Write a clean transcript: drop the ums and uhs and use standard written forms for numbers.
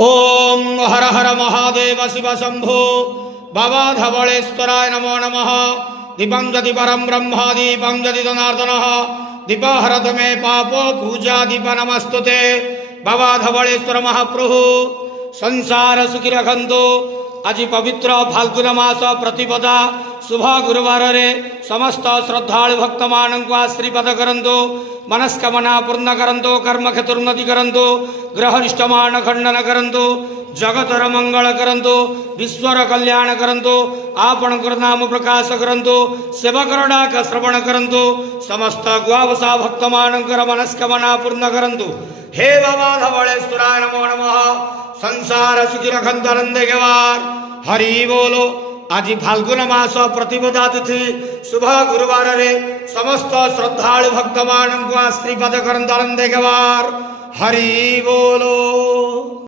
ओम हर हर महादेव शिव शंभो बाबा धवलेश्वराय नमो नमः। दीपं जदि परम ब्रह्म दीपं जदि जनार्दनः दीप हरत मे पापो पूजा दीप नमस्तुते। बाबा धवलेश्वर महाप्रभु संसार सुखी रखंतु। आज पवित्र फाल्गुन मास प्रतिपदा शुभ गुरुवार रे समस्त श्रद्धालु भक्त मान को आशीर्वाद करंतु। मनस्कामना पूर्ण करंतु। कर्म क्षेत्र उन्नति करंतु। ग्रह निष्ठमान खंडन करंतु। जगतर मंगल करंतु। विश्वर कल्याण करंतु। आपणकर नाम प्रकाश करंतु। सेवकर डाक श्रवण करंतु। समस्त गुआवसा भक्त मानकर मनस्कामना पूर्ण करंतु। हे बाबा धवलेश्वराय नमो नमः। संसार सुखी रखंतु आनंदे गेवार। हरि बोलो। आज फाल्गुन मास प्रतिपदा तिथि शुभ गुरुवार रे समस्त श्रद्धालु भक्त मान को आशीर्वाद करंतु आनंदे गेवार। हरि बोलो।